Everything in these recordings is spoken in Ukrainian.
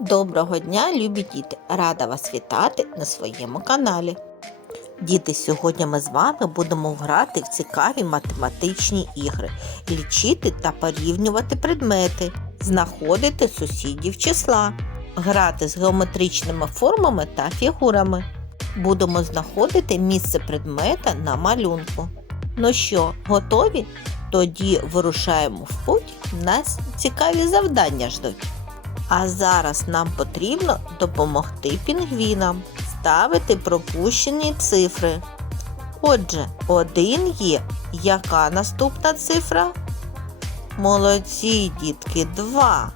Доброго дня, любі діти! Рада вас вітати на своєму каналі. Діти, сьогодні ми з вами будемо грати в цікаві математичні ігри, лічити та порівнювати предмети, знаходити сусідів числа, грати з геометричними формами та фігурами. Будемо знаходити місце предмета на малюнку. Ну що, готові? Тоді вирушаємо в путь. Нас цікаві завдання ждуть. А зараз нам потрібно допомогти пінгвінам ставити пропущені цифри. Отже, один є. Яка наступна цифра? Молодці, дітки, два.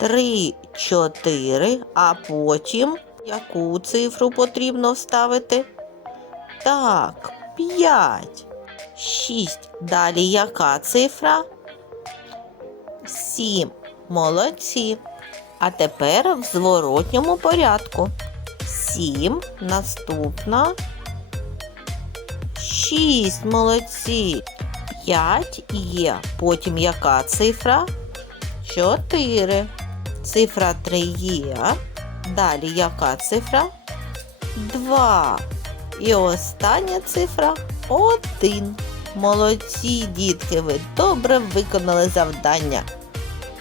Три, чотири, а потім яку цифру потрібно вставити? Так, п'ять. Шість. Далі яка цифра? Сім. Молодці. А тепер в зворотньому порядку. 7, наступна. 6, молодці. 5 є. Потім яка цифра? 4. Цифра 3 є. Далі яка цифра? 2. І остання цифра 1. Молодці, дітки, ви добре виконали завдання.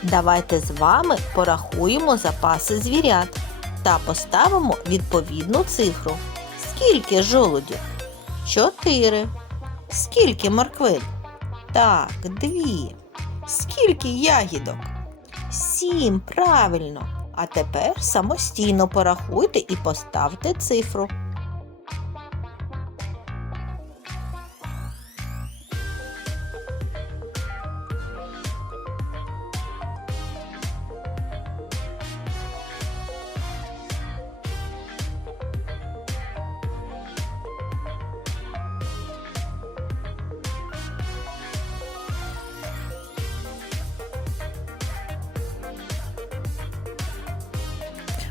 Давайте з вами порахуємо запаси звірят та поставимо відповідну цифру. Скільки жолудів? Чотири. Скільки морквин? Так, дві. Скільки ягідок? Сім, правильно. А тепер самостійно порахуйте і поставте цифру.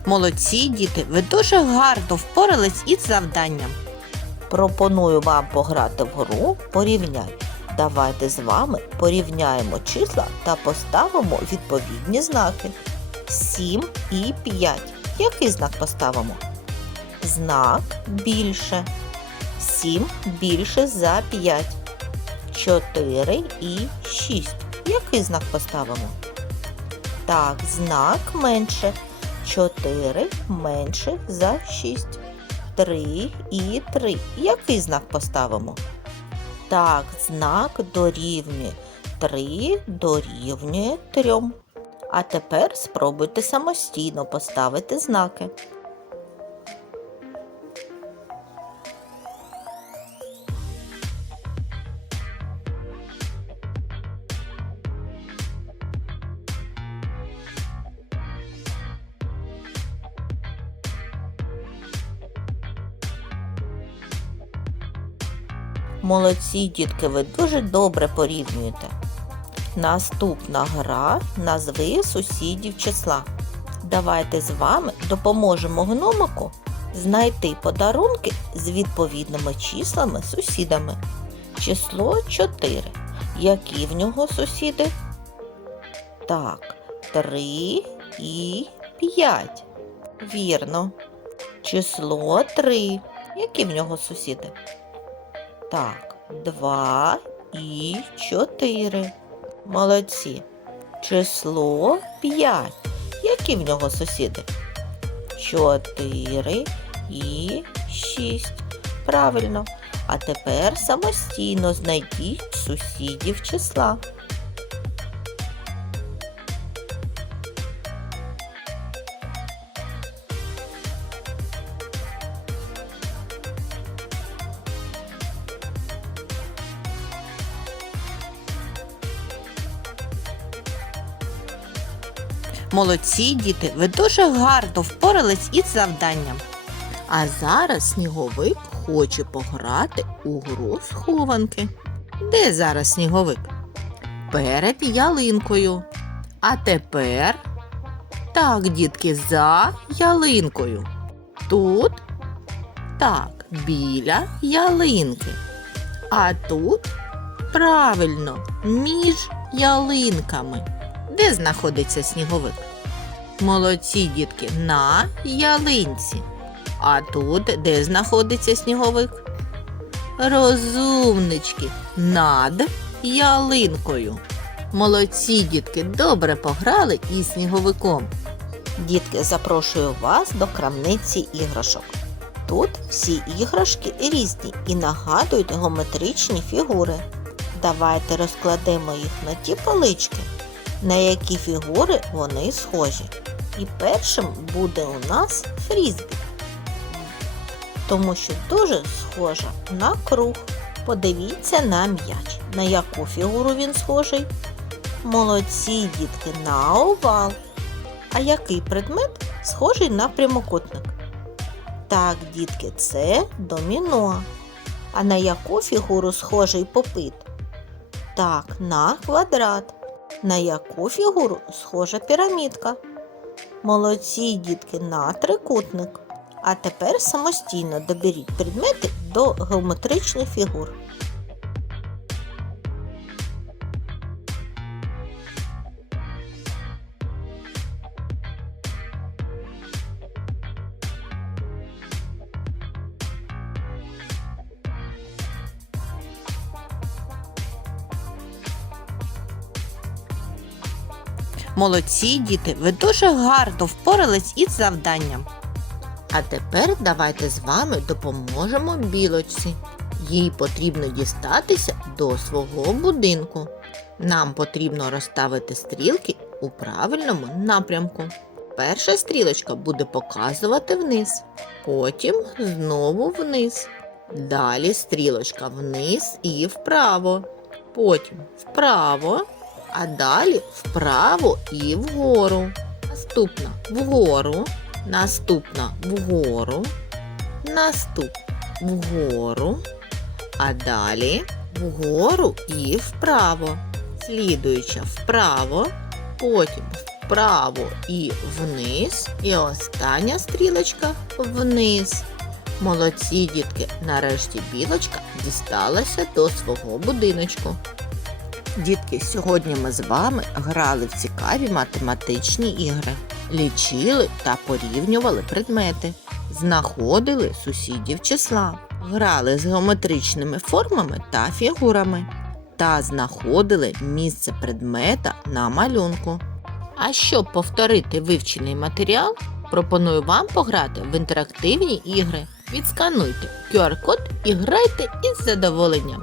Молодці, діти, ви дуже гарно впорались із завданням. Пропоную вам пограти в гру порівняй. Давайте з вами порівняємо числа та поставимо відповідні знаки. 7 і 5. Який знак поставимо? Знак більше. 7 більше за 5. 4 і 6. Який знак поставимо? Так, знак менше. 4 менше за 6. 3 і 3. Який знак поставимо? Так, знак дорівнює 3 дорівнює 3. А тепер спробуйте самостійно поставити знаки. Молодці, дітки, ви дуже добре порівнюєте. Наступна гра назви сусідів числа. Давайте з вами допоможемо гномику знайти подарунки з відповідними числами сусідами. Число 4. Які в нього сусіди? Так, 3 і 5. Вірно. Число 3. Які в нього сусіди? Так, 2 і 4. Молодці. Число 5. Які в нього сусіди? Чотири і шість. Правильно. А тепер самостійно знайдіть сусідів числа. Молодці, діти, ви дуже гарно впорались із завданням. А зараз сніговик хоче пограти у гру схованки. Де зараз сніговик? Перед ялинкою. А тепер так, дітки, за ялинкою. Тут так, біля ялинки. А тут правильно, між ялинками. Де знаходиться сніговик? Молодці, дітки, на ялинці. А тут де знаходиться сніговик? Розумнички над ялинкою. Молодці, дітки, добре пограли із сніговиком. Дітки, запрошую вас до крамниці іграшок. Тут всі іграшки різні і нагадують геометричні фігури. Давайте розкладемо їх на ті полички, на які фігури вони схожі. І першим буде у нас фрізбі, тому що дуже схожа на круг. Подивіться на м'яч, на яку фігуру він схожий. Молодці дітки на овал. А який предмет схожий на прямокутник? Так, дітки, це доміно. А на яку фігуру схожий попит? Так, на квадрат. На яку фігуру схожа пірамідка? Молодці дітки на трикутник. А тепер самостійно доберіть предмети до геометричних фігур. Молодці, діти, ви дуже гарно впорались із завданням. А тепер давайте з вами допоможемо білочці. Їй потрібно дістатися до свого будинку. Нам потрібно розставити стрілки у правильному напрямку. Перша стрілочка буде показувати вниз, потім знову вниз. Далі стрілочка вниз і вправо. Потім вправо, а далі вправо і вгору. Наступна вгору, наступна вгору, наступна вгору, а далі вгору і вправо. Слідуюча вправо, потім вправо і вниз, і остання стрілочка вниз. Молодці, дітки, нарешті білочка дісталася до свого будиночку. Дітки, сьогодні ми з вами грали в цікаві математичні ігри, лічили та порівнювали предмети, знаходили сусідів числа, грали з геометричними формами та фігурами та знаходили місце предмета на малюнку. А щоб повторити вивчений матеріал, пропоную вам пограти в інтерактивні ігри. Відскануйте QR-код і грайте із задоволенням.